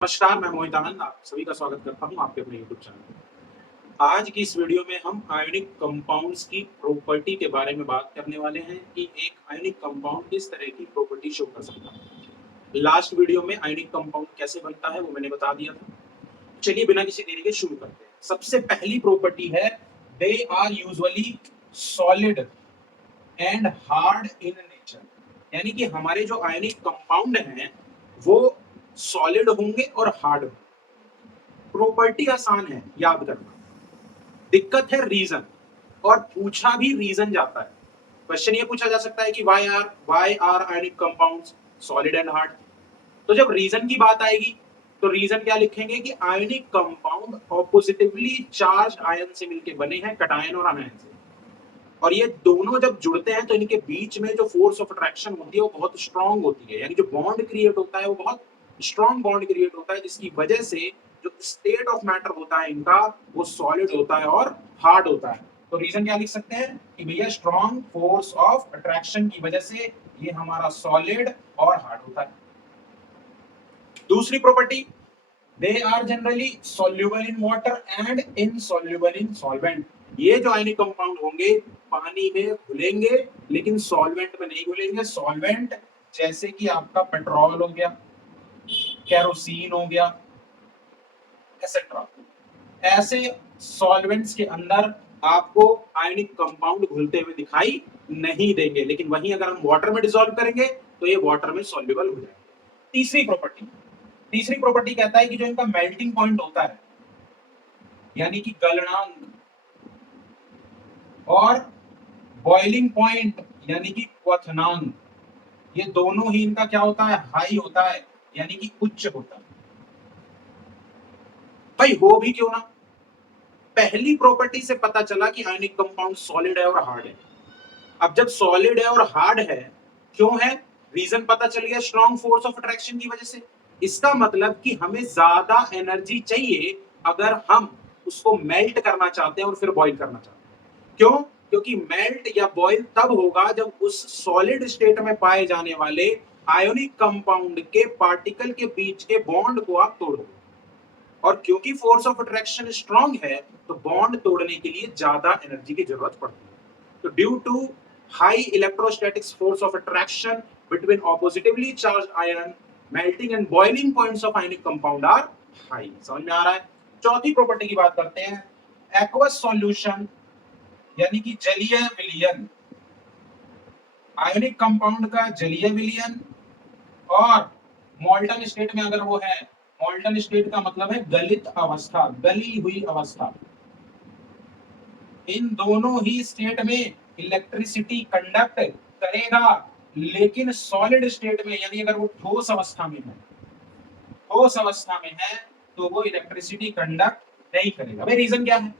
नमस्कार, मैं मोहित आनंद आप सभी का स्वागत करता हूं आपके अपने यूट्यूब चैनल पर। आज की इस वीडियो में हम आयोनिक कंपाउंड्स की प्रॉपर्टी के बारे में बात करने वाले हैं कि एक आयोनिक कंपाउंड किस तरह की प्रॉपर्टी शो कर सकता है। लास्ट वीडियो में आयोनिक कंपाउंड कैसे बनता है वो मैंने बता दिया था। चलिए बिना किसी देरी के शुरू करते हैं। सबसे पहली प्रॉपर्टी है they are usually solid and hard in nature, यानी कि हमारे जो आयोनिक कंपाउंड हैं वो सॉलिड होंगे और हार्ड होंगे। प्रॉपर्टी आसान है याद करना, दिक्कत है रीजन, और पूछा भी रीजन जाता है। क्वेश्चन ये पूछा जा सकता है कि why are ionic compounds solid and hard. तो जब रीजन की बात आएगी तो रीजन क्या लिखेंगे कि ionic compound oppositely charge ion से मिलकर बने हैं, कटायन और आनायन से, और ये दोनों जब जुड़ते हैं तो इनके बीच में जो फोर्स ऑफ अट्रैक्शन होती है वो बहुत स्ट्रांग होती है, यानी जो बॉन्ड क्रिएट होता है वो बहुत स्ट्रांग बॉन्ड क्रिएट होता है, जिसकी वजह से जो स्टेट ऑफ मैटर होता है इनका वो सॉलिड होता है और हार्ड होता है। तो रीजन क्या लिख सकते हैं कि भैया स्ट्रांग फोर्स ऑफ अट्रैक्शन की वजह से ये हमारा सॉलिड और हार्ड होता है। दूसरी property, they are generally soluble in water and insoluble in solvent। ये जो आयनिक कंपाउंड होंगे पानी में घुलेंगे लेकिन सॉल्वेंट में नहीं घुलेंगे। सॉल्वेंट जैसे कि आपका पेट्रोल हो गया, केरोसिन हो गया, एक्सेट्रा, ऐसे सॉल्वेंट्स के अंदर आपको आयनिक कंपाउंड घुलते हुए दिखाई नहीं देंगे, लेकिन वहीं अगर हम वाटर में डिसॉल्व करेंगे तो ये वाटर में सॉल्युबल हो जाएंगे। तीसरी प्रॉपर्टी कहता है कि जो इनका मेल्टिंग पॉइंट होता है, यानी कि गलनांक, और बॉइलिंग पॉइंट यानी कि क्वथनांक, ये दोनों ही इनका क्या होता है, हाई होता है, यानी कि उच्च होता है। भाई हो भी क्यों ना, पहली प्रॉपर्टी से पता चला कि आयनिक कंपाउंड सॉलिड है और हार्ड है। अब जब सॉलिड है और हार्ड है, क्यों है, रीजन पता चल गया, स्ट्रॉन्ग फोर्स ऑफ अट्रैक्शन की वजह से। इसका मतलब कि हमें ज्यादा एनर्जी चाहिए अगर हम उसको मेल्ट करना चाहते हैं और फिर बॉईल करना चाहते हैं। क्यों, क्योंकि मेल्ट या बॉईल तब होगा जब उस सॉलिड स्टेट में पाए जाने वाले आयोनिक कंपाउंड के पार्टिकल के बीच के बॉन्ड को आप तोड़ोगे, और क्योंकि फोर्स ऑफ अट्रैक्शन स्ट्रांग है तो बॉन्ड तोड़ने के लिए ज्यादा एनर्जी की जरूरत पड़ती है। तो due to high electrostatics force of attraction between oppositively charged ion, melting and boiling points of ionic compound are high. समझ में आ रहा है। चौथी प्रॉपर्टी की बात करते हैं, एक्वस सॉल्यूशन यानी कि जलीय विलयन। आयोनिक कंपाउंड का जलीय विलयन और मोल्टन स्टेट में अगर वो है, मोल्टन स्टेट का मतलब है गलित अवस्था, गली हुई अवस्था, इन दोनों ही स्टेट में इलेक्ट्रिसिटी कंडक्ट करेगा, लेकिन सॉलिड स्टेट में यानी अगर वो ठोस अवस्था में है, ठोस अवस्था में है तो वो इलेक्ट्रिसिटी कंडक्ट नहीं करेगा। भाई रीजन क्या है,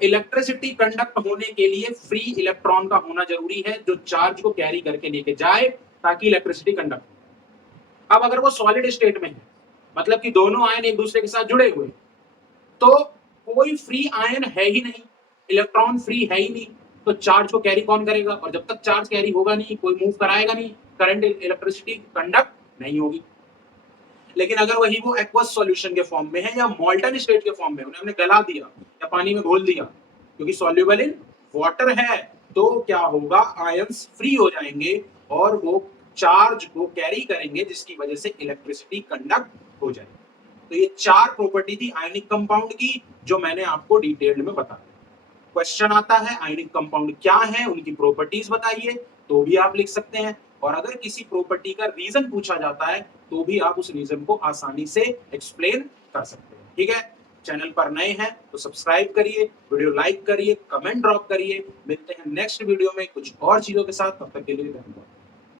इलेक्ट्रिसिटी कंडक्ट होने के लिए फ्री इलेक्ट्रॉन का होना जरूरी है जो चार्ज को कैरी करके लेके जाए ताकि इलेक्ट्रिसिटी कंडक्ट हो। अब अगर वो सॉलिड स्टेट में है, मतलब कि दोनों आयन एक दूसरे के साथ जुड़े हुए, तो कोई फ्री आयन है ही नहीं, इलेक्ट्रॉन फ्री है ही नहीं, तो चार्ज को कैरी कौन करेगा, और जब तक चार्ज कैरी होगा नहीं, कोई मूव कराएगा नहीं, करंट इलेक्ट्रिसिटी कंडक्ट नहीं होगी। लेकिन अगर वही वो एक्वस सॉल्यूशन के फॉर्म में है या मोल्टन स्टेट के फॉर्म में, उन्हें हमने गला दिया या पानी में घोल दिया, क्योंकि सॉल्युबल इन वाटर है, तो क्या होगा, आयंस फ्री हो जाएंगे और वो चार्ज को कैरी करेंगे, जिसकी वजह से इलेक्ट्रिसिटी कंडक्ट हो जाएगी। तो ये चार प्रॉपर्टी थी आयनिक कंपाउंड की जो मैंने आपको डिटेल में बता दी। क्वेश्चन आता है आयनिक कंपाउंड क्या है, उनकी प्रॉपर्टीज बताइए, तो भी आप लिख सकते हैं, और अगर किसी प्रॉपर्टी का रीजन पूछा जाता है तो भी आप उस रीजन को आसानी से एक्सप्लेन कर सकते हैं। ठीक है, चैनल पर नए हैं तो सब्सक्राइब करिए, वीडियो लाइक करिए, कमेंट ड्रॉप करिए। मिलते हैं नेक्स्ट वीडियो में कुछ और चीजों के साथ, तब तक के लिए धन्यवाद।